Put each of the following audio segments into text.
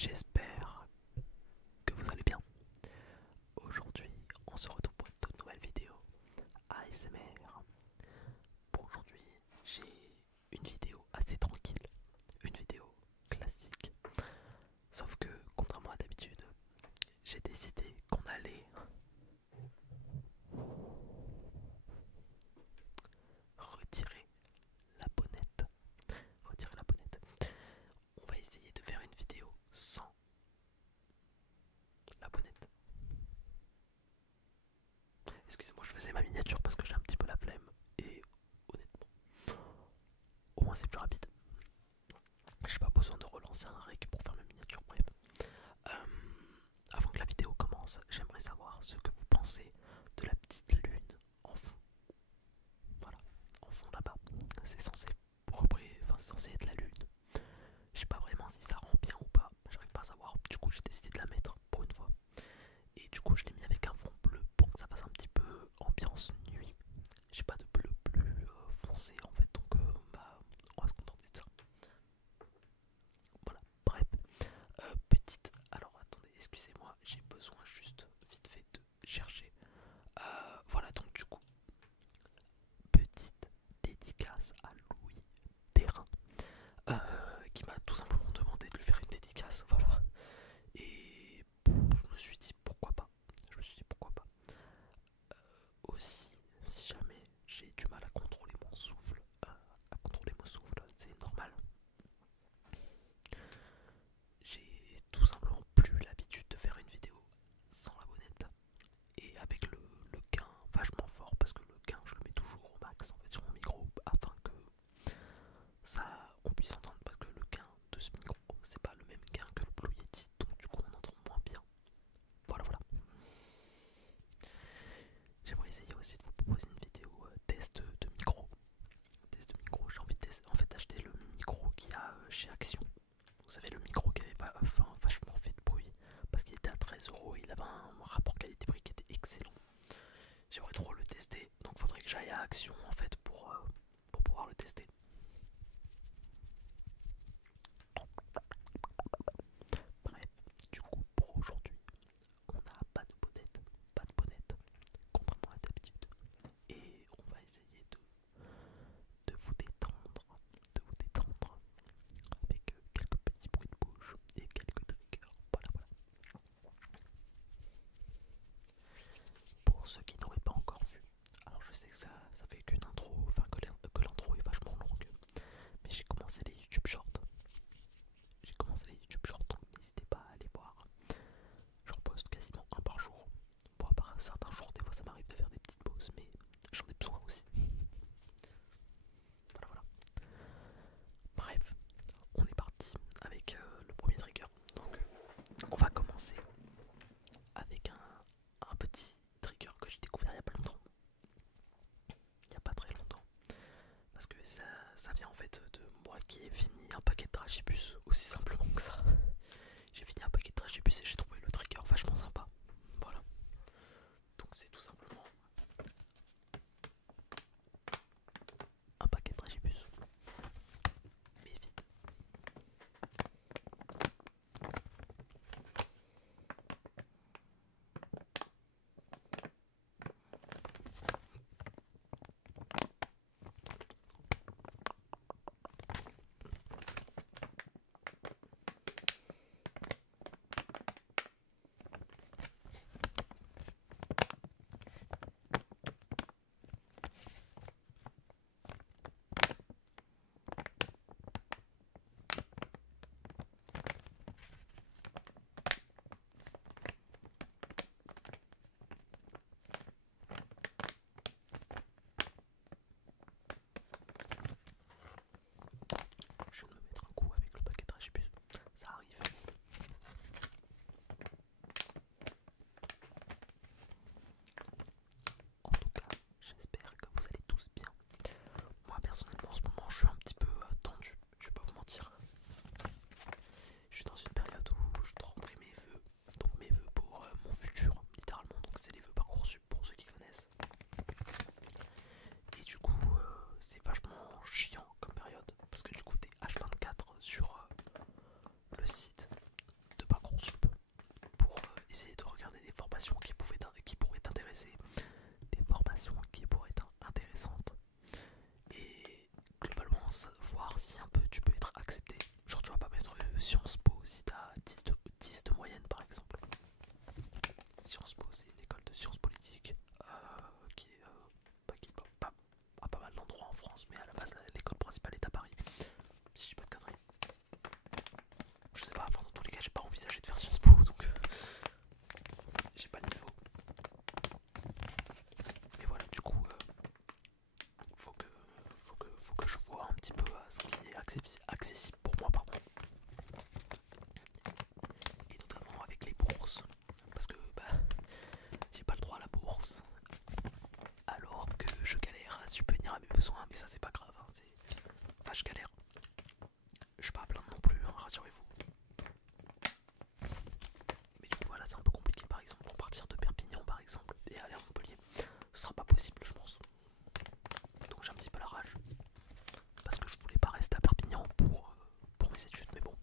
J'espère que vous allez bien. Aujourd'hui, on se retrouve pour une toute nouvelle vidéo ASMR. Pour aujourd'hui, j'ai une vidéo assez tranquille, une vidéo classique. Sauf que, contrairement à d'habitude, j'ai décidé qu'on allait retirer la bonnette. Retirer la bonnette. On va essayer de faire une vidéo sans la bonnette. Excusez-moi, je faisais ma miniature parce que j'ai un petit peu la flemme. Et honnêtement, au moins c'est plus rapide. J'ai pas besoin de relancer un rec pour faire ma miniature. Bref. Euh, Avant que la vidéo commence, j'aimerais savoir ce que vous pensez de la petite lune en fond. Voilà, en fond là-bas. C'est censé c'est censé être la lune. Je sais pas vraiment si ça rend bien ou pas. J'arrive pas à savoir. Du coup, j'ai décidé de la mettre pour une fois. Et du coup, je l'ai mis avec un fond bleu pour que ça fasse un petit peu ambiance nuit. J'ai pas de bleu plus foncé en fait, donc on va se contenter de ça. Voilà, bref. Alors attendez, excusez-moi, j'ai besoin juste vite fait de chercher. Voilà, donc du coup, petite dédicace à Louis Terrain, qui m'a tout simplement demandé de lui faire une dédicace, voilà. Et je me suis dit pourquoi pas. Je me suis dit pourquoi pas. Aussi, si jamais j'ai du mal à contrôler mon souffle, c'est normal. J'ai tout simplement plus l'habitude de faire une vidéo sans la bonnette et avec le gain vachement fort parce que le gain je le mets toujours au max en fait sur mon micro afin que ça on puisse entendre parce que le gain de ce micro c'est pas le même gain que le Blue Yeti donc du coup on entend moins bien. Voilà voilà. J'aimerais essayer aussi de vous proposer une vidéo test de micro. Test de micro, j'ai envie en fait d'acheter le micro qu'il y a chez Action. Vous savez le micro qui avait pas, vachement fait de bruit parce qu'il était à 13 € et il avait un rapport qualité-prix qui était excellent. J'aimerais trop le tester, donc faudrait que j'aille à Action en fait pour pouvoir le tester. Bref, du coup pour aujourd'hui, on n'a pas de bonnette, contrairement à d'habitude. Et on va essayer de vous détendre, avec quelques petits bruits de bouche et quelques triggers. Voilà, voilà. Pour ceux qui n'auraient pas encore vu, alors je sais que ça fait qu'une intro, enfin que l'intro est vachement longue, mais j'ai commencé les YouTube Shorts. Donc n'hésitez pas à aller voir. J'en poste quasiment un par jour. Bon, à part certains jours, des fois ça m'arrive de faire des petites pauses, mais j'en ai besoin aussi. Voilà, voilà. Bref, on est parti avec le premier trigger. Donc, on va commencer avec un petit trigger que j'ai découvert il y a pas longtemps. Il n'y a pas très longtemps. Parce que ça vient en fait de moi qui ai fini un paquet de Dragibus, aussi simplement que ça. J'ai fini un paquet de Dragibus et j'ai trouvé le trigger vachement sympa. Voilà. Donc c'est tout simplement un paquet de Dragibus. Mais vite. Je viens de me mettre un coup avec le paquet de Dragibus. Ça arrive. En tout cas, j'espère que vous allez tous bien. Moi personnellement en ce moment je suis un petit peu tendu, je vais pas vous mentir. Je suis dans une période où je dois rentrer mes vœux, donc mes vœux pour mon futur, littéralement, donc c'est les vœux Parcoursup pour ceux qui connaissent. Et du coup c'est vachement chiant comme période, parce que du coup t'es H24 sur le site Sciences Po si t'as 10 de moyenne par exemple. Sciences Po c'est une école de sciences politiques qui est à pas mal d'endroits en France, mais à la base l'école principale est à Paris. Si j'ai pas de conneries. Je sais pas, enfin dans tous les cas j'ai pas envisagé de faire Sciences Po donc j'ai pas le niveau. Mais voilà, du coup faut que je vois un petit peu ce qui est accessible pour moi, pardon. Et notamment avec les bourses. Parce que bah j'ai pas le droit à la bourse. Alors que je galère à subvenir à mes besoins, mais ça c'est pas grave, hein, enfin, je galère. Je suis pas à plaindre non plus, hein, rassurez-vous. Mais du coup voilà, c'est un peu compliqué par exemple pour partir de Perpignan par exemple et aller à Montpellier. Ce sera pas possible je pense. Donc j'ai un petit peu la rage. Parce que je voulais pas rester à Perpignan pour mes études, mais bon.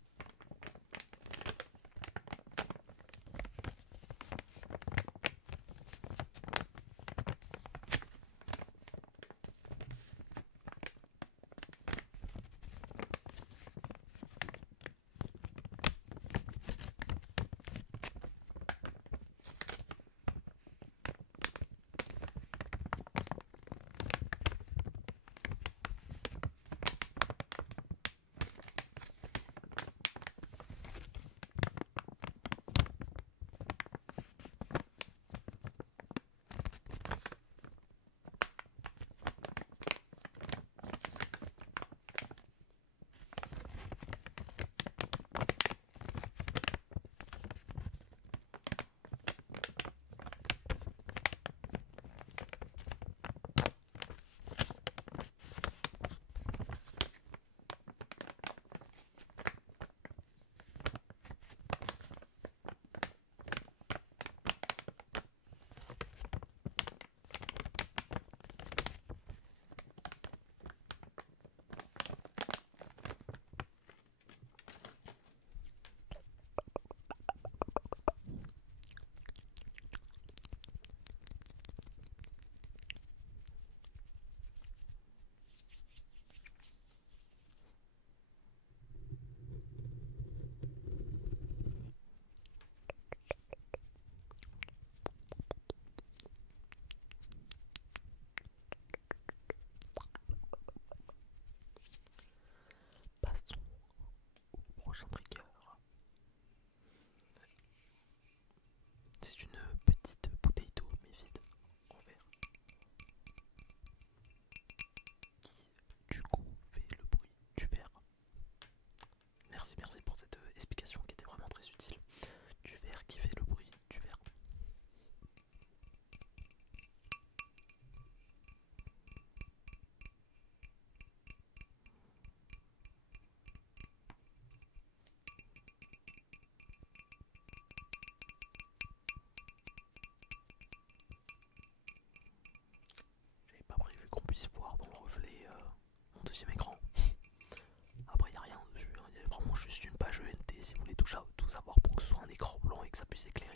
Passons au prochain trigger. C'est une petite bouteille d'eau mais vide en verre qui du coup fait le bruit du verre. Merci pour cette explication qui était vraiment très utile. Du verre qui fait le bruit du verre. J'avais pas prévu qu'on puisse voir dans le reflet mon deuxième écran. Après y a rien dessus, hein. Y a vraiment juste une page ENT si vous voulez tout savoir pour que ce soit un écran blanc et que ça puisse éclairer.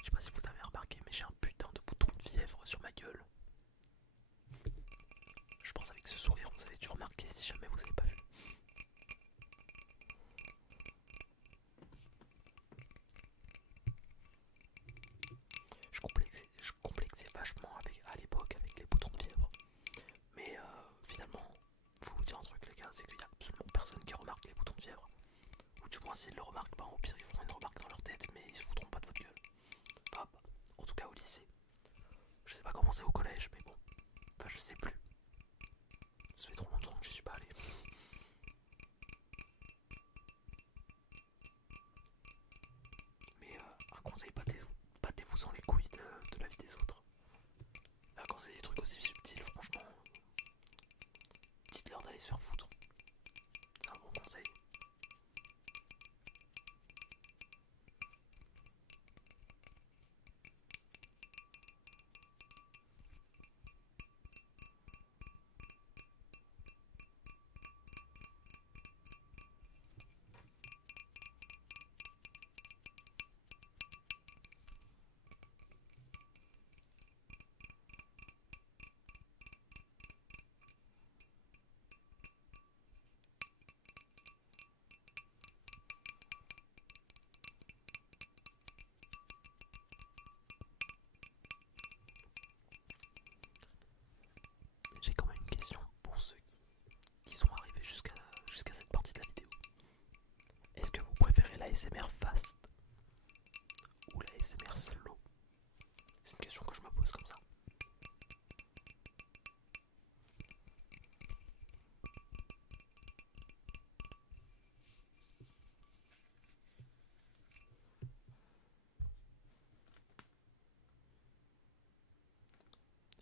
Je sais pas si vous avez remarqué mais j'ai un putain de bouton de fièvre sur ma gueule. Je pense avec ce sourire vous avez dû remarquer si jamais vous avez pas vu. Je complexais vachement à l'époque avec les boutons de fièvre. Mais finalement, faut vous dire un truc les gars, c'est qu'il y a absolument personne qui remarque les boutons de fièvre. Ou du moins s'ils le remarquent pas, au pire ils feront une remarque dans leur tête mais ils se foutront pas de votre gueule. Hop, en tout cas au lycée. Je sais pas comment c'est au collège mais bon. sais plus. Ça fait trop longtemps que je suis pas allé. Mais un conseil, battez-vous sans les couilles de la vie des autres. Là, quand c'est des trucs aussi subtils, franchement, dites-leur d'aller se faire foutre. C'est un bon conseil. J'ai quand même une question pour ceux qui sont arrivés jusqu'à cette partie de la vidéo. Est-ce que vous préférez la l'ASMR fast ou la l'ASMR slow? C'est une question que je me pose comme ça.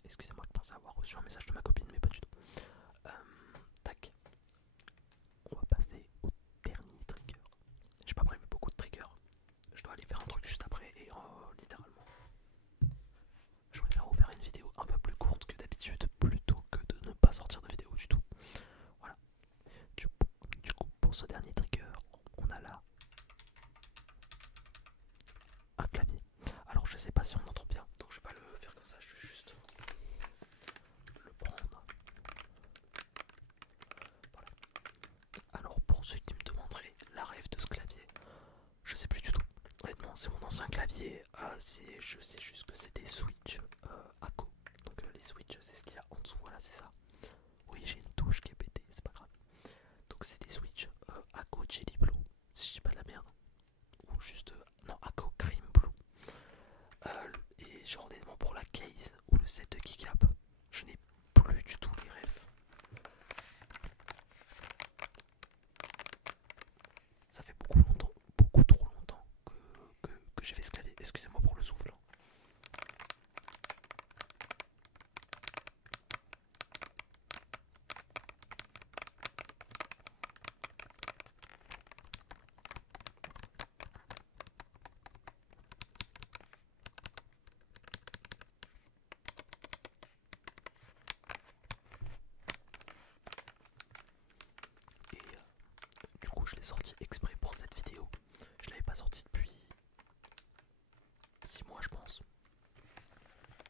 Excusez-moi, je pensais avoir reçu un message de ma copine, mais pas du tout. Tac. On va passer au dernier trigger. J'ai pas prévu beaucoup de triggers. Je dois aller faire un truc juste après et littéralement. Je préfère vous faire une vidéo un peu plus courte que d'habitude plutôt que de ne pas sortir de vidéo du tout. Voilà. Du coup, pour ce dernier trigger, on a là un clavier. Alors je sais pas si on entend bien, donc je vais pas le faire comme ça, je vais juste le prendre. Voilà. Alors pour ceux qui me demanderaient la ref de ce clavier, je sais plus du tout. Honnêtement, c'est mon ancien clavier. Je sais juste que c'est des switches ACO. Donc les switches, c'est ce qu'il y a en dessous. Voilà, c'est ça. Oui, j'ai une touche qui est pétée, c'est pas grave. Donc c'est des switches ACO Jelly Blue, si je dis pas de la merde. Ou juste non, ACO Cream Blue. Et genre honnêtement pour la case ou le set de keycap, je n'ai plus du tout les refs. Ça fait beaucoup longtemps, beaucoup trop longtemps que j'ai fait ce clavier. Excusez-moi pour le souffle. Et du coup je l'ai sorti exprès pour cette vidéo. Je l'avais pas sorti depuis 6 mois je pense.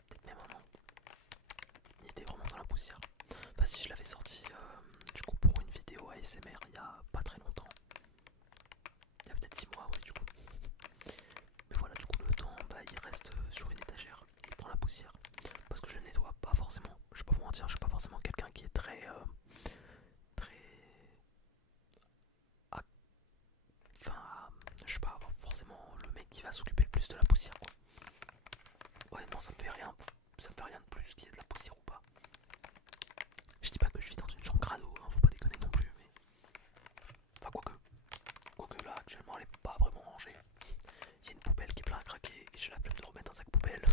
Peut-être même un an. Il était vraiment dans la poussière. Enfin si, je l'avais sorti du coup pour une vidéo ASMR il y a pas très longtemps. Il y a peut-être 6 mois, oui, du coup. Mais voilà, du coup le temps il reste sur une étagère. Il prend la poussière. Parce que je nettoie pas forcément. Je vais pas vous mentir, je suis pas forcément quelqu'un qui est très enfin, je suis pas forcément le mec qui va s'occuper le plus de la poussière, quoi. Honnêtement, ça me fait rien de plus qu'il y ait de la poussière ou pas. Je dis pas que je vis dans une chambre crado, hein, faut pas déconner non plus, mais. Enfin, quoique là, actuellement, elle est pas vraiment rangée. Il y a une poubelle qui est plein à craquer et j'ai la flemme de remettre un sac poubelle.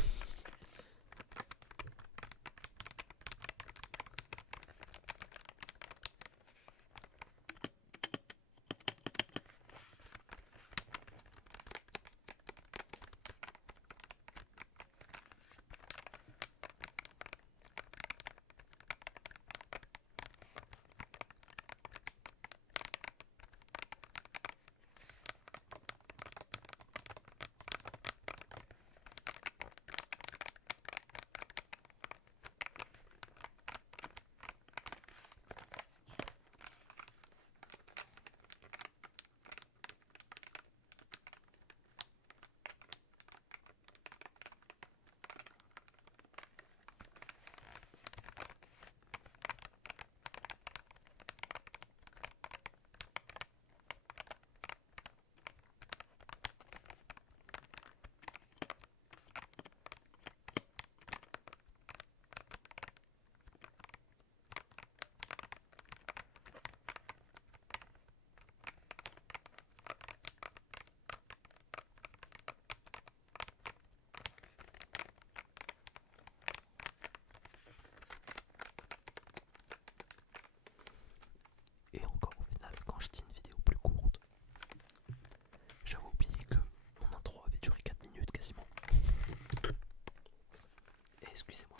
excusez-moi.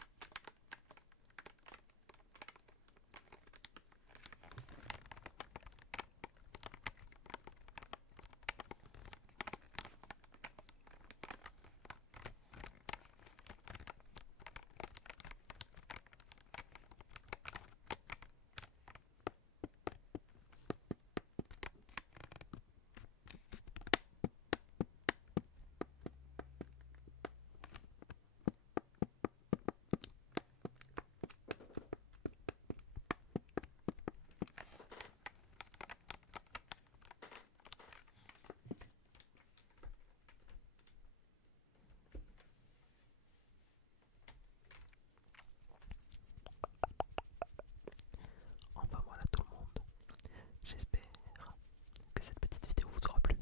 Enfin voilà tout le monde. J'espère que cette petite vidéo vous aura plu.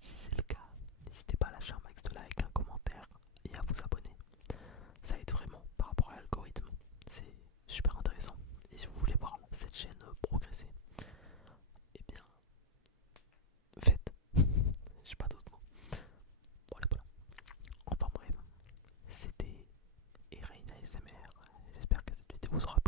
Si c'est le cas, n'hésitez pas à lâcher un max de like, un commentaire et à vous abonner. Ça aide vraiment par rapport à l'algorithme. C'est super intéressant. Et si vous voulez voir cette chaîne progresser, eh bien, faites. J'ai pas d'autres mots. Voilà, voilà. Enfin bref, c'était Erein ASMR. J'espère que cette vidéo vous aura